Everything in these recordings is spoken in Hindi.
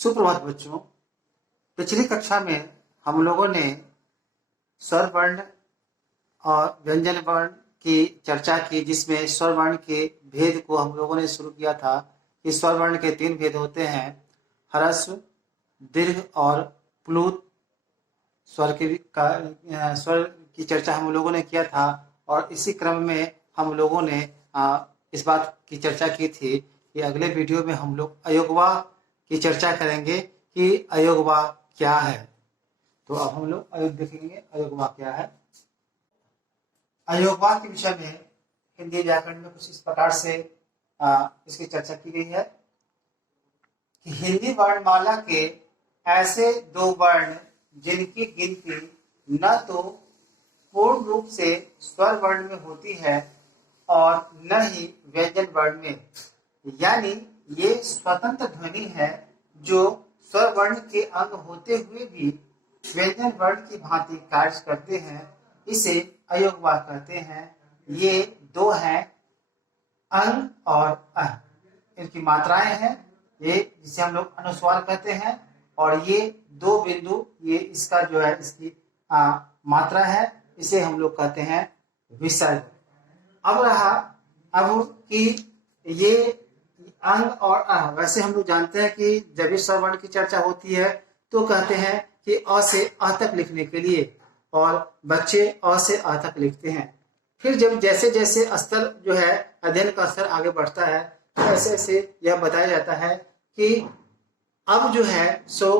सुप्रभात बच्चों। पिछली कक्षा में हम लोगों ने स्वर वर्ण और व्यंजन वर्ण की चर्चा की, जिसमें स्वर वर्ण के भेद को हम लोगों ने शुरू किया था कि स्वर वर्ण के 3 भेद होते हैं, ह्रस्व, दीर्घ और प्लुत स्वर स्वर की चर्चा हम लोगों ने किया था। और इसी क्रम में हम लोगों ने इस बात की चर्चा की थी कि अगले वीडियो में हम लोग अयोगवा की चर्चा करेंगे कि अयोगवा क्या है। तो अब हम लोग देखेंगे अयोगवा क्या है। अयोगवा के विषय में हिंदी व्याकरण में कुछ इस प्रकार से इसकी चर्चा की गई है कि हिंदी वर्णमाला के ऐसे 2 वर्ण जिनकी गिनती न तो पूर्ण रूप से स्वर वर्ण में होती है और न ही व्यंजन वर्ण में, यानी ये स्वतंत्र ध्वनि है जो स्वर वर्ण के अंग होते हुए भी व्यंजन वर्ण की भांति कार्य करते हैं। इसे अयोगवा कहते हैं। ये 2 हैं, अंग और अह। इनकी मात्राएं हैं, ये जिसे हम लोग अनुस्वार कहते हैं, और ये 2 बिंदु, ये इसका जो है इसकी मात्रा है, इसे हम लोग कहते हैं विसर्ग। अब रहा अब कि ये अंग और अह, वैसे हम लोग जानते हैं कि जब भी स्वर वर्ण की चर्चा होती है तो कहते हैं कि अ से अ तक लिखने के लिए, और बच्चे अ से अ तक लिखते हैं। फिर जब जैसे जैसे स्तर जो है, अध्ययन का स्तर आगे बढ़ता है, तो ऐसे ऐसे यह बताया जाता है कि अब जो है सो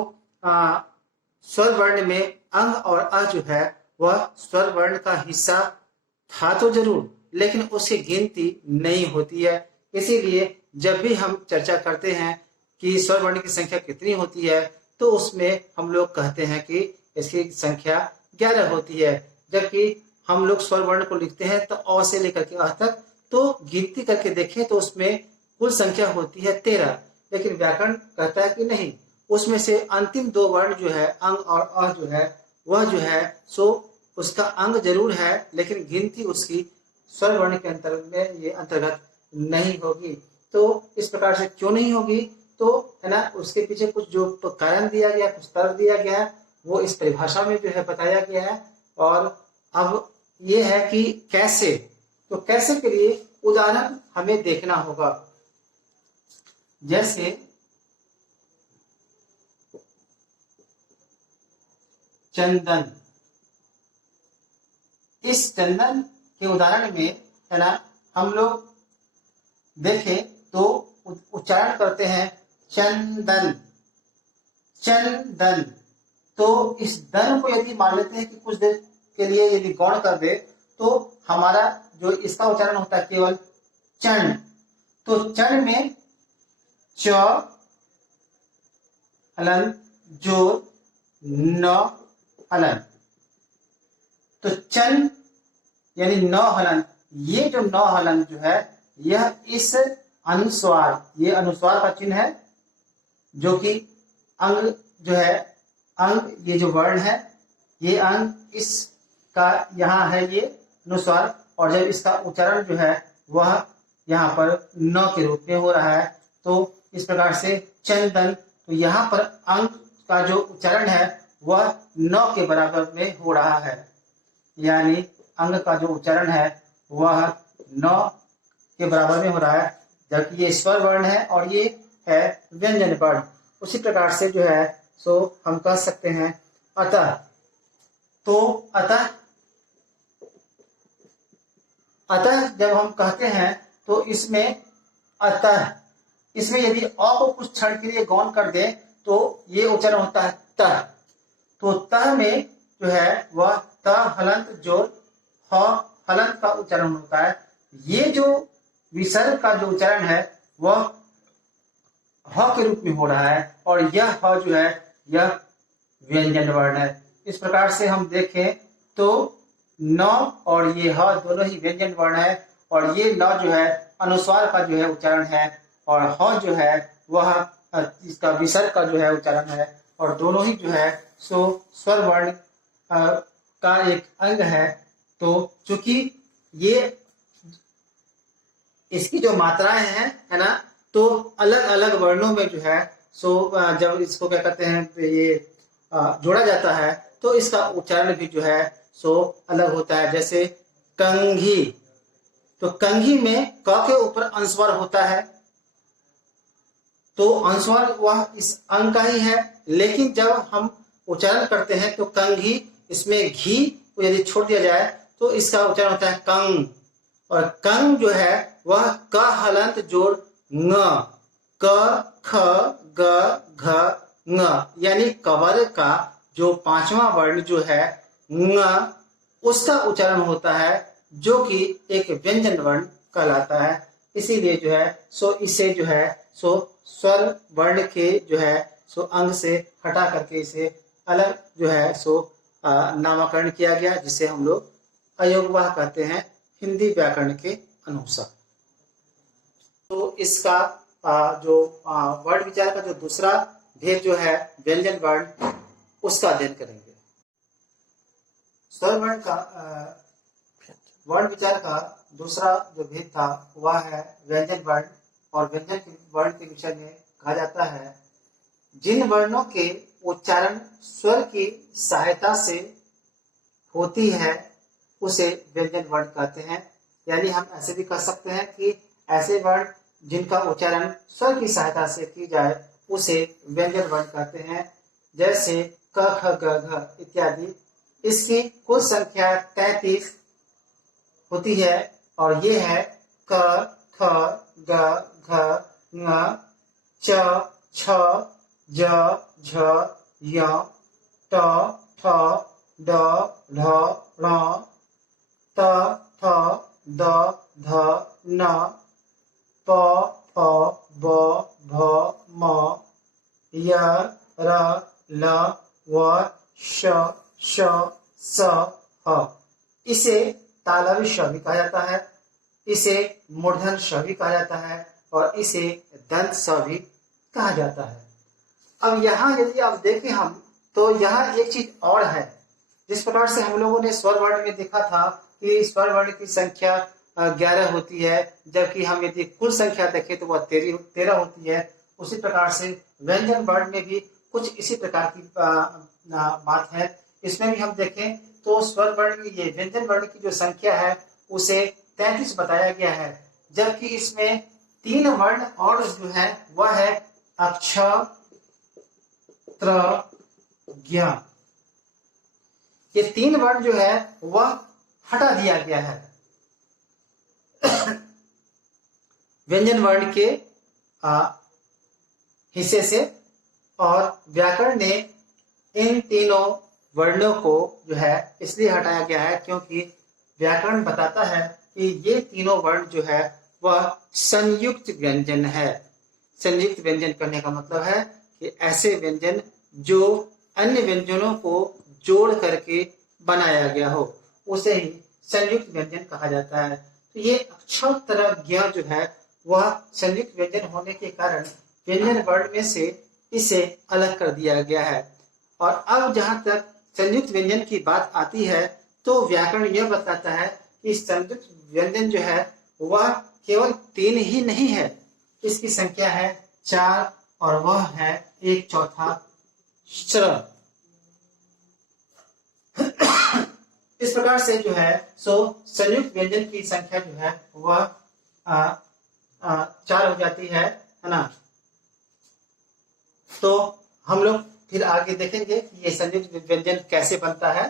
स्वर वर्ण में अंग और अ जो है वह स्वर वर्ण का हिस्सा था तो जरूर, लेकिन उसकी गिनती नहीं होती है। इसीलिए जब भी हम चर्चा करते हैं कि स्वर वर्ण की संख्या कितनी होती है, तो उसमें हम लोग कहते हैं कि इसकी संख्या 11 होती है। जबकि हम लोग स्वर वर्ण को लिखते हैं तो अ से लेकर के अ तक, तो गिनती करके देखें तो उसमें कुल संख्या होती है 13। लेकिन व्याकरण कहता है कि नहीं, उसमें से अंतिम 2 वर्ण जो है अंग और अ जो है, वह जो है सो उसका अंग जरूर है, लेकिन गिनती उसकी स्वर वर्ण के अंतर्गत नहीं होगी। तो इस प्रकार से क्यों नहीं होगी, तो है ना, उसके पीछे कुछ जो कारण दिया गया, कुछ तर्क दिया गया है, वो इस परिभाषा में जो है बताया गया है। और अब ये है कि कैसे, तो कैसे के लिए उदाहरण हमें देखना होगा। जैसे चंदन, इस चंदन के उदाहरण में है ना, हम लोग देखें तो उच्चारण करते हैं चंदन, चंदन। तो इस दन को यदि मान लेते हैं कि कुछ देर के लिए यदि गौण कर दे, तो हमारा जो इसका उच्चारण होता है केवल चण। तो चण में च हलन जोर न हलन, तो चन यानी न हलन। ये जो न हलन जो है, यह इस अनुस्वार, ये अनुस्वार का चिन्ह है, जो कि अंग जो है, अंग ये जो वर्ण है, ये अंग इसका यहाँ है, ये अनुस्वार। और जब इसका उच्चारण जो है वह यहाँ पर न के रूप में हो रहा है, तो इस प्रकार से चंदन। तो यहाँ पर अंग का जो उच्चारण है वह न के बराबर में हो रहा है, यानी अंग का जो उच्चारण है वह न के बराबर में हो रहा है, जबकि ये स्वर वर्ण है और ये है व्यंजन वर्ण। उसी प्रकार से जो है सो हम कह सकते हैं अतः। तो अतः जब हम कहते हैं तो इसमें अतः, इसमें यदि अ को कुछ क्षण के लिए गौण कर दे तो ये उच्चारण होता है तह। तो तह में जो है वह त हलंत जोर ह हलंत का उच्चारण होता है। ये जो विसर्ग का जो उच्चारण है वह ह के रूप में हो रहा है, और यह ह जो है यह व्यंजन वर्ण है। इस प्रकार से हम देखें तो न और ये ह दोनों ही व्यंजन वर्ण है, और ये न जो है अनुस्वार का जो है उच्चारण है, और ह जो है वह इसका विसर्ग का जो है उच्चारण है, और दोनों ही जो है सो स्वर वर्ण का एक अंग है। तो चूंकि ये इसकी जो मात्राएं हैं है ना, तो अलग अलग वर्णों में जो है सो जब इसको क्या कहते हैं ये जोड़ा जाता है तो इसका उच्चारण भी जो है सो अलग होता है। जैसे कंघी, तो कंघी में क के ऊपर अंशवर होता है, तो अंशवर वह इस अंग का ही है, लेकिन जब हम उच्चारण करते हैं तो कंघी, इसमें घी को यदि छोड़ दिया जाए तो इसका उच्चारण होता है कंग। और कंग जो है वह क हलंत जोड़ ng, क ख ग घ ng, यानी कवर का जो पांचवा वर्ण जो है ng, उसका उच्चारण होता है जो कि एक व्यंजन वर्ण कहलाता है। इसीलिए जो है सो इसे जो है सो स्वर वर्ण के जो है सो अंग से हटा करके इसे अलग जो है सो नामकरण किया गया, जिसे हम लोग अयोगवाह कहते हैं हिंदी व्याकरण के अनुसार। तो इसका जो वर्ण विचार का जो दूसरा भेद जो है व्यंजन वर्ण, उसका अध्ययन करेंगे। स्वर वर्ण का वर्ण विचार का दूसरा जो भेद था वह है व्यंजन वर्ण। और व्यंजन वर्ण के विषय में कहा जाता है जिन वर्णों के उच्चारण स्वर की सहायता से होती है उसे व्यंजन वर्ण कहते हैं। यानी हम ऐसे भी कह सकते हैं कि ऐसे वर्ण जिनका उच्चारण स्वर की सहायता से की जाए उसे व्यंजन वर्ण कहते हैं। जैसे क ख ग घ इत्यादि। इसकी कुल संख्या 33 होती है और ये है क ख ग घ ङ च छ ज झ य ट ठ ड ढ ण त थ द ध न प फ ब भ म य र ल व श श स ह। इसे तालव्य श भी कहा जाता है, इसे मूर्धन श भी कहा जाता है और इसे दंत स भी कहा जाता है। अब यहाँ यदि आप देखें हम तो यहाँ एक चीज और है। जिस प्रकार से हम लोगों ने स्वर वर्ण में देखा था कि स्वर वर्ण की संख्या 11 होती है, जबकि हम यदि कुल संख्या देखें तो वह 13 होती है। उसी प्रकार से व्यंजन वर्ण में भी कुछ इसी प्रकार की बात है। इसमें भी हम देखें तो स्वर वर्ण की ये व्यंजन वर्ण की जो संख्या है उसे 33 बताया गया है, जबकि इसमें 3 वर्ण और जो है वह है अक्ष त्र ज्ञ। ये 3 वर्ण जो है वह हटा दिया गया है व्यंजन वर्ण के हिस्से से। और व्याकरण ने इन तीनों वर्णों को जो है इसलिए हटाया गया है क्योंकि व्याकरण बताता है कि ये तीनों वर्ण जो है वह संयुक्त व्यंजन है। संयुक्त व्यंजन करने का मतलब है कि ऐसे व्यंजन जो अन्य व्यंजनों को जोड़ करके बनाया गया हो उसे ही संयुक्त व्यंजन कहा जाता है। तो ये अक्षर ज्ञ जो है वह संयुक्त व्यंजन होने के कारण व्यंजन वर्ण में से इसे अलग कर दिया गया है। और अब जहां तक संयुक्त व्यंजन की बात आती है तो व्याकरण यह बताता है कि संयुक्त व्यंजन जो है वह केवल 3 ही नहीं है, इसकी संख्या है 4 और वह है 1/4 श्र। इस प्रकार से जो है सो संयुक्त व्यंजन की संख्या जो है वह 4 हो जाती है ना। तो हम लोग फिर आगे देखेंगे कि ये संयुक्त व्यंजन कैसे बनता है,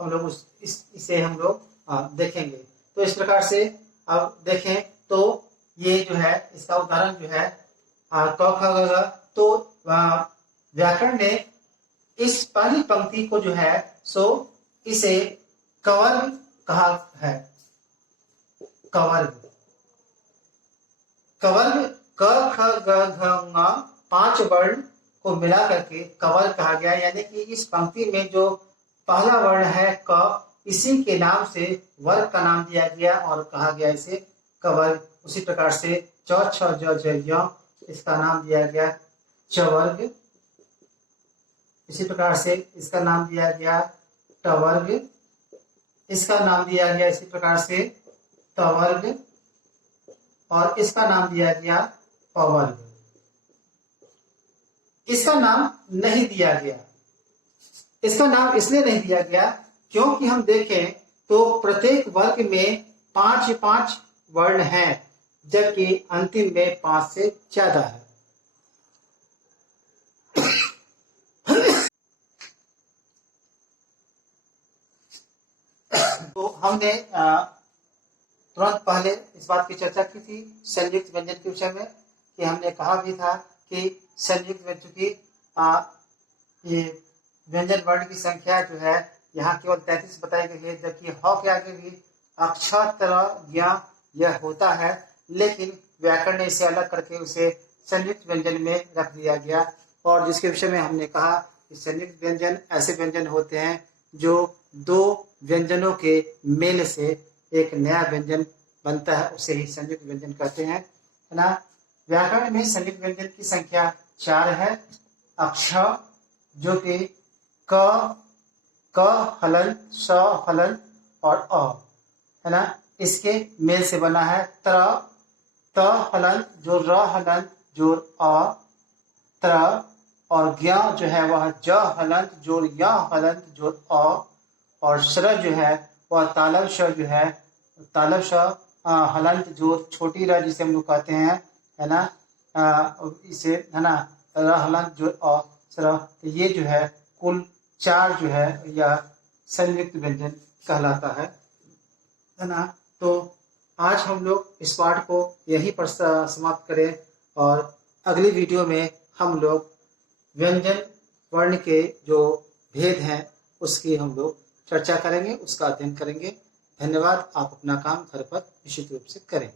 हम लोग इसे हम लोग देखेंगे। तो इस प्रकार से अब देखें तो ये जो है इसका उदाहरण जो है क ख ग घ। तो व्याकरण ने इस पहली पंक्ति को जो है सो इसे कवर्ग कहा है। कवर्ग कवर्ग क ख ग घ ङ 5 वर्ण को मिला करके कवर्ग कहा गया। यानी कि इस पंक्ति में जो पहला वर्ण है क, इसी के नाम से वर्ग का नाम दिया गया और कहा गया इसे कवर्ग। उसी प्रकार से च छ ज झ य इसका नाम दिया गया चवर्ग। इसी प्रकार से इसका नाम दिया गया टवर्ग, इसका नाम दिया गया इसी प्रकार से तवर्ग और इसका नाम दिया गया पवर्ग। इसका नाम नहीं दिया गया। इसका नाम इसलिए नहीं दिया गया क्योंकि हम देखें तो प्रत्येक वर्ग में 5 वर्ण हैं, जबकि अंतिम में 5 से ज्यादा है। तो हमने तुरंत पहले इस बात की चर्चा की थी संयुक्त व्यंजन के विषय में, कि हमने कहा भी था कि संयुक्त व्यंजन की ये व्यंजन वर्ण की संख्या जो है यहाँ केवल 33 बताई गई है, जबकि ह के आगे भी अक्षर तरह यह होता है, लेकिन व्याकरण ने इसे अलग करके उसे संयुक्त व्यंजन में रख दिया गया। और जिसके विषय में हमने कहा कि संयुक्त व्यंजन ऐसे व्यंजन होते हैं जो दो व्यंजनों के मेल से एक नया व्यंजन बनता है, उसे ही संयुक्त व्यंजन कहते हैं, है ना। व्याकरण में संयुक्त व्यंजन की संख्या 4 है। अक्षर जो कि क हलन, स हलन और अ, है ना, इसके मेल से बना है। त हलन जो र हलन जोड़ अ, त्र, और ज्ञ जो है वह ज हलंत जोड़ य हलंत जोड़ अ, और स्र जो है वह तालव श जो है तालव श हलंत जोड़ छोटी र जिसे हम लोग कहते हैं, है ना, इसे, है ना, र हलंत जोड़ अ स्र। तो ये जो है कुल 4 जो है यह संयुक्त व्यंजन कहलाता है ना। तो आज हम लोग इस पाठ को यहीं पर समाप्त करें, और अगली वीडियो में हम लोग व्यंजन वर्ण के जो भेद हैं उसकी हम लोग चर्चा करेंगे, उसका अध्ययन करेंगे। धन्यवाद। आप अपना काम घर पर निश्चित रूप से करें।